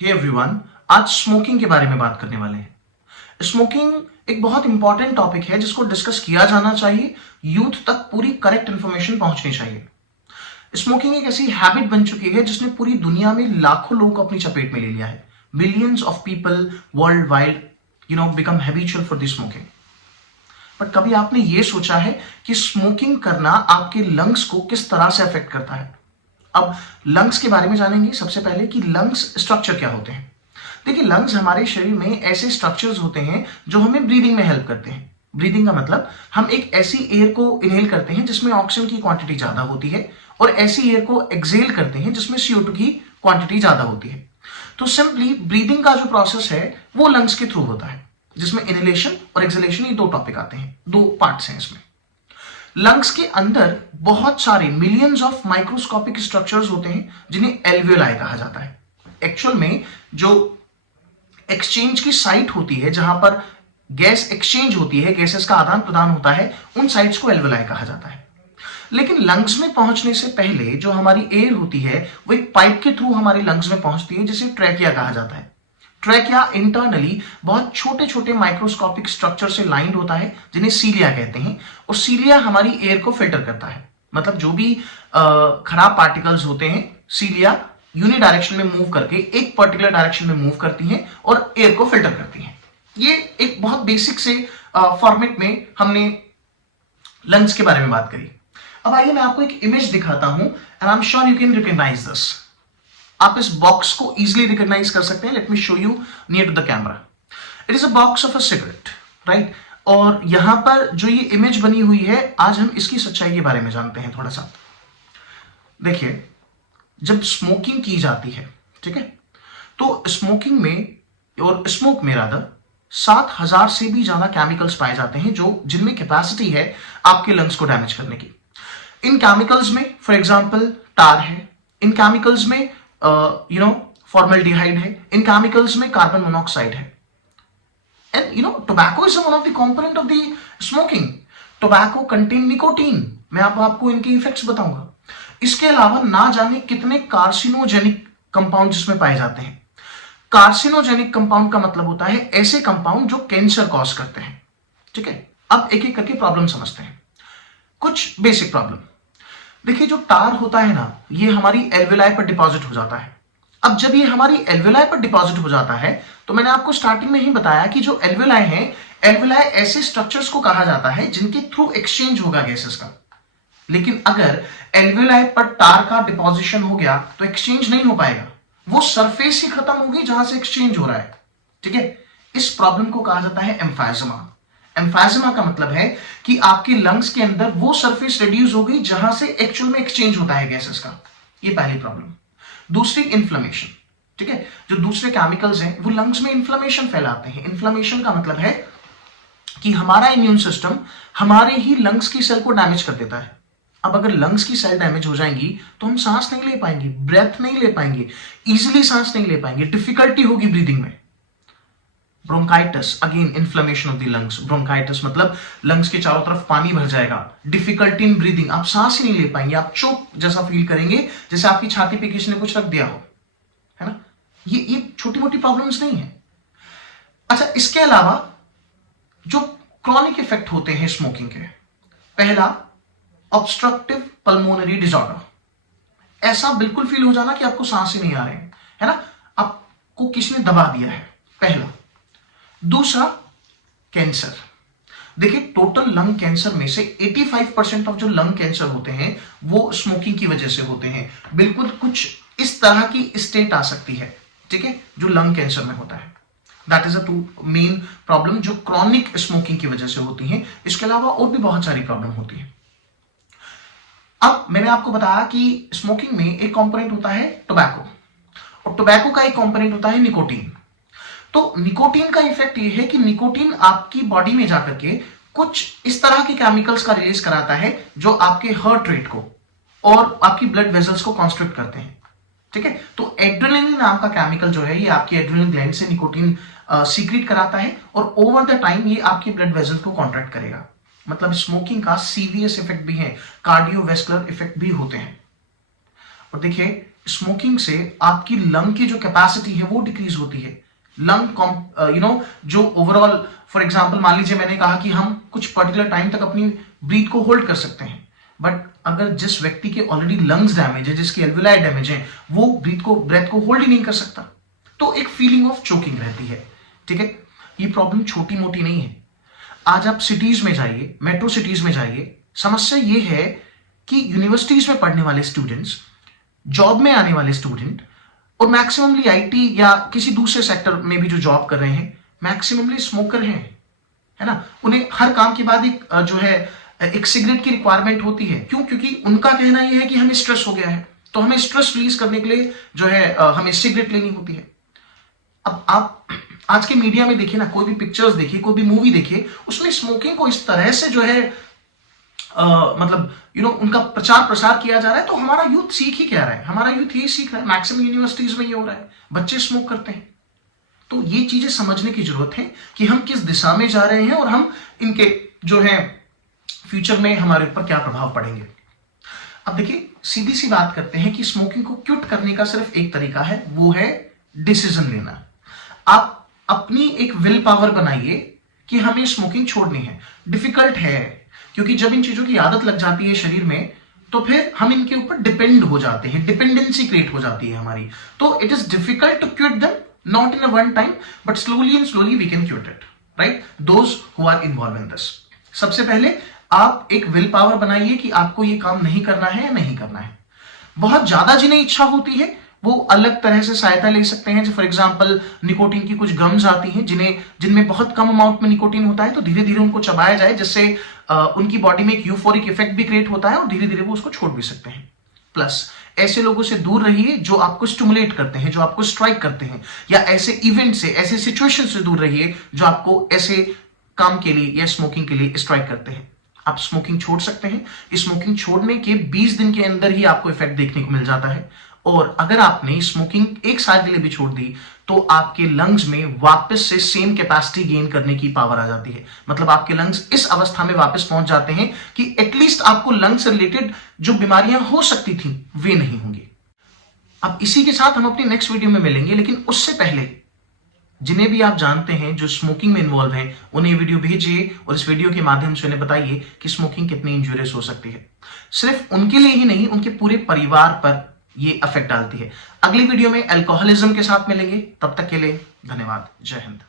Hey everyone, आज smoking के बारे में बात करने वाले हैं। स्मोकिंग एक बहुत इंपॉर्टेंट टॉपिक है जिसको डिस्कस किया जाना चाहिए। यूथ तक पूरी करेक्ट इंफॉर्मेशन पहुंचनी चाहिए। स्मोकिंग एक ऐसी हैबिट बन चुकी है जिसने पूरी दुनिया में लाखों लोगों को अपनी चपेट में ले लिया है। Billions of people world wide become habitual for the smoking. But कभी आपने ये सोचा है कि स्मोकिंग करना आपके लंग्स को किस तरह से अफेक्ट करता है? अब लंग्स के बारे में जानेंगे। सबसे पहले कि लंग्स स्ट्रक्चर क्या होते हैं। देखिए, लंग्स हमारे शरीर में ऐसे स्ट्रक्चर्स होते हैं जो हमें ब्रीदिंग में हेल्प करते हैं। ब्रीदिंग का मतलब हम एक ऐसी एयर को इनहेल करते हैं जिसमें ऑक्सीजन की क्वांटिटी ज्यादा होती है और ऐसी एयर को एक्सहेल करते हैं जिसमें CO2 की क्वांटिटी ज्यादा होती है। तो सिंपली ब्रीदिंग का जो प्रोसेस है वो लंग्स के थ्रू होता है, जिसमें इनहेलेशन और एक्सहेलेशन, ये दो टॉपिक आते हैं, दो पार्ट्स हैं इसमें। लंग्स के अंदर बहुत सारे मिलियंस ऑफ माइक्रोस्कोपिक स्ट्रक्चर्स होते हैं जिन्हें एल्वियोलाई कहा जाता है। एक्चुअल में जो एक्सचेंज की साइट होती है, जहां पर गैस एक्सचेंज होती है, गैसेस का आदान प्रदान होता है, उन साइट्स को एल्वियोलाई कहा जाता है। लेकिन लंग्स में पहुंचने से पहले जो हमारी एयर होती है वो एक पाइप के थ्रू हमारे लंग्स में पहुंचती है, जिसे ट्रैकिया कहा जाता है। ट्रैकिया इंटरनली बहुत छोटे छोटे माइक्रोस्कोपिक स्ट्रक्चर से लाइंड होता है जिन्हें सीलिया कहते हैं, और सीलिया हमारी एयर को फिल्टर करता है। मतलब जो भी खराब पार्टिकल्स होते हैं, सीलिया यूनि डायरेक्शन में मूव करके एक पर्टिकुलर डायरेक्शन में मूव करती हैं और एयर को फिल्टर करती हैं। ये एक बहुत बेसिक से फॉर्मेट में हमने लंग्स के बारे में बात करी। अब आइए मैं आपको एक इमेज दिखाता हूं and I am sure you can recognize this. आप इस बॉक्स को इजीली रिकॉग्नाइज कर सकते हैं। Let me show you near to the camera. It is a box of a cigarette, right? और यहां पर जो ये इमेज बनी हुई है, आज हम इसकी सच्चाई के बारे में जानते हैं थोड़ा सा। देखिए, जब स्मोकिंग की जाती है, ठीक है, तो स्मोकिंग में और स्मोक में रादर 7,000 से भी ज्यादा केमिकल्स पाए जाते हैं जो जिनमें कैपेसिटी है आपके लंग्स को डैमेज करने की। इन केमिकल्स में फॉर एग्जांपल टार है, इन केमिकल्स में फॉर्मल्डिहाइड है, इन केमिकल्स में कार्बन मोनोऑक्साइड है। And tobacco is one of the component of the smoking. Tobacco contain nicotine. मैं आपको इनके इफेक्ट्स बताऊंगा। इसके अलावा ना जाने कितने कार्सिनोजेनिक कंपाउंड इसमें पाए जाते हैं। कार्सिनोजेनिक कंपाउंड का मतलब होता है ऐसे कंपाउंड जो कैंसर कॉज करते हैं, ठीक है। अब एक एक करके प्रॉब्लम समझते हैं। कुछ बेसिक प्रॉब्लम। देखिए, जो टार होता है ना, ये हमारी एल्वियोलाई पर डिपॉजिट हो जाता है। अब जब ये हमारी एल्वियोलाई पर डिपॉजिट हो जाता है, तो मैंने आपको स्टार्टिंग में ही बताया कि जो एल्वियोलाई है, एल्वियोलाई ऐसे स्ट्रक्चर्स को कहा जाता है जिनके थ्रू एक्सचेंज होगा गैसेस का। लेकिन अगर एल्वियोलाई पर टार का डिपॉजिशन हो गया तो एक्सचेंज नहीं हो पाएगा, वो सरफेस ही खत्म होगी जहां से एक्सचेंज हो रहा है, ठीक है। इस प्रॉब्लम को कहा जाता है एम्फाइजमा। एम्फाइजमा का मतलब है कि आपके लंग्स के अंदर वो सरफेस रिड्यूस हो गई जहां से एक्चुअल में एक्सचेंज होता है गैसेस का। ये पहली प्रॉब्लम। दूसरी, इन्फ्लेमेशन, ठीक है। जो दूसरे केमिकल्स हैं वो लंग्स में इन्फ्लेमेशन फैलाते हैं। इन्फ्लेमेशन का मतलब है कि हमारा इम्यून सिस्टम हमारे ही लंग्स की सेल को डैमेज कर देता है। अब अगर लंग्स की सेल डैमेज हो जाएंगी तो हम सांस नहीं ले पाएंगे, ब्रेथ नहीं ले पाएंगे, इजीली सांस नहीं ले पाएंगे, डिफिकल्टी होगी ब्रीदिंग में। Bronchitis, again inflammation of the lungs. Bronchitis मतलब लंग्स के चारों तरफ पानी भर जाएगा, डिफिकल्टी इन ब्रीदिंग, आप सांस ही नहीं ले पाएंगे, आप चोक जैसा फील करेंगे, जैसे आपकी छाती पे किसी ने कुछ रख दिया हो, है ना। ये छोटी मोटी प्रॉब्लम्स नहीं है। अच्छा, इसके अलावा जो क्रॉनिक इफेक्ट होते हैं स्मोकिंग के, पहला ऑब्स्ट्रक्टिव पल्मोनरी डिसऑर्डर। ऐसा बिल्कुल फील हो जाना कि आपको सांस ही नहीं आ रहे हैं, है ना, आपको किसी ने दबा दिया है, पहला। दूसरा, कैंसर। देखिए, टोटल लंग कैंसर में से 85% ऑफ जो लंग कैंसर होते हैं वो स्मोकिंग की वजह से होते हैं। बिल्कुल कुछ इस तरह की स्टेट आ सकती है, ठीक है, जो लंग कैंसर में होता है। That is a two main problem जो क्रॉनिक स्मोकिंग की वजह से होती है। इसके अलावा और भी बहुत सारी प्रॉब्लम होती है। अब मैंने आपको बताया कि स्मोकिंग में एक कंपोनेंट होता है टोबैको, और टोबैको का एक कंपोनेंट होता है निकोटीन। तो निकोटीन का इफेक्ट ये है कि निकोटीन आपकी बॉडी में जाकर के कुछ इस तरह के केमिकल्स का रिलीज कराता है जो आपके हार्ट रेट को और आपकी ब्लड वेसल्स को कॉन्स्ट्रिक्ट करते हैं, ठीक है। तो एड्रेनलिन नाम का केमिकल जो है, ये आपकी एड्रेनल ग्लैंड से निकोटीन सीक्रेट कराता है और ओवर द टाइम ये आपकी ब्लड वेसल्स को कॉन्ट्रैक्ट करेगा। मतलब स्मोकिंग का सीवियस इफेक्ट भी है, कार्डियोवैस्कुलर इफेक्ट भी होते हैं। और देखिए, स्मोकिंग से आपकी लंग की जो कैपेसिटी है वो डिक्रीज होती है। लंग जो ओवरऑल, फॉर एग्जांपल मान लीजिए मैंने कहा कि हम कुछ पर्टिकुलर टाइम तक अपनी ब्रीथ को होल्ड कर सकते हैं, बट अगर जिस व्यक्ति के ऑलरेडी लंग्स डैमेज है, जिसके एल्वियोलाई डैमेज है, वो ब्रेथ को होल्ड ही नहीं कर सकता, तो एक फीलिंग ऑफ चोकिंग रहती है। ठीक है, ये प्रॉब्लम छोटी मोटी नहीं है। आज आप सिटीज में जाइए, मेट्रो सिटीज में जाइए, समस्या ये है कि यूनिवर्सिटीज में पढ़ने वाले स्टूडेंट्स, जॉब में आने वाले स्टूडेंट, और मैक्सिममली आईटी या किसी दूसरे सेक्टर में भी जो जॉब कर रहे हैं, मैक्सिममली स्मोकर हैं, है ना। उन्हें हर काम के बाद एक सिगरेट की रिक्वायरमेंट होती है। क्यों? क्योंकि उनका कहना यह है कि हमें स्ट्रेस हो गया है, तो हमें स्ट्रेस रिलीज करने के लिए हमें सिगरेट लेनी होती है। अब आप आज के मीडिया में देखिए ना, कोई भी पिक्चर्स देखिए, कोई भी मूवी देखिए, उसमें स्मोकिंग को इस तरह से उनका प्रचार प्रसार किया जा रहा है। तो हमारा यूथ सीख ही क्या रहा है? हमारा यूथ यही सीख रहा है, मैक्सिमम यूनिवर्सिटीज में ये हो रहा है, बच्चे स्मोक करते हैं। तो ये चीजें समझने की जरूरत है कि हम किस दिशा में जा रहे हैं और हम इनके फ्यूचर में हमारे ऊपर क्या प्रभाव पड़ेंगे। अब देखिए, सीधी सी बात करते हैं कि स्मोकिंग को क्विट करने का सिर्फ एक तरीका है, वो है डिसीजन लेना। आप अपनी एक विल पावर बनाइए कि हमें स्मोकिंग छोड़नी है। डिफिकल्ट है, क्योंकि जब इन चीजों की आदत लग जाती है शरीर में, तो फिर हम इनके ऊपर डिपेंड हो जाते हैं, डिपेंडेंसी क्रिएट हो जाती है हमारी। तो it is difficult to quit them, not in a one time, but slowly and slowly we can quit it, right? Those who are involve in this. सबसे पहले आप एक विल पावर बनाइए कि आपको ये काम नहीं करना है या नहीं करना है। बहुत ज्यादा जिन्हें इच्छा होती है वो अलग तरह से सहायता ले सकते हैं। फॉर एग्जांपल निकोटीन की कुछ गम्स आती हैं जिनमें बहुत कम अमाउंट में निकोटीन होता है, तो धीरे धीरे उनको चबाया जाए, जिससे उनकी बॉडी में एक यूफोरिक इफेक्ट भी क्रिएट होता है और धीरे धीरे वो उसको छोड़ भी सकते हैं। प्लस ऐसे लोगों से दूर रहिए जो आपको स्टिमुलेट करते हैं, जो आपको स्ट्राइक करते हैं, या ऐसे इवेंट से, ऐसे सिचुएशन से दूर रहिए जो आपको ऐसे काम के लिए या स्मोकिंग के लिए स्ट्राइक करते हैं। आप स्मोकिंग छोड़ सकते हैं। स्मोकिंग छोड़ने के 20 दिन के अंदर ही आपको इफेक्ट देखने को मिल जाता है। और अगर आपने स्मोकिंग 1 साल के लिए भी छोड़ दी, तो आपके लंग्स में वापस से सेम कैपेसिटी गेन करने की पावर आ जाती है। मतलब आपके लंग्स इस अवस्था में वापस पहुंच जाते हैं कि एटलीस्ट आपको लंग्स से रिलेटेड जो बीमारियां हो सकती थी वे नहीं होंगी। अब इसी के साथ हम अपनी नेक्स्ट वीडियो में मिलेंगे, लेकिन उससे पहले जिन्हें भी आप जानते हैं जो स्मोकिंग में इन्वॉल्व हैं, उन्हें वीडियो भेजिए और इस वीडियो के माध्यम से उन्हें बताइए कि स्मोकिंग कितनी इंजूरियस हो सकती है। सिर्फ उनके लिए ही नहीं, उनके पूरे परिवार पर ये अफेक्ट डालती है। अगली वीडियो में अल्कोहलिज्म के साथ मिलेंगे, तब तक के लिए धन्यवाद। जय हिंद।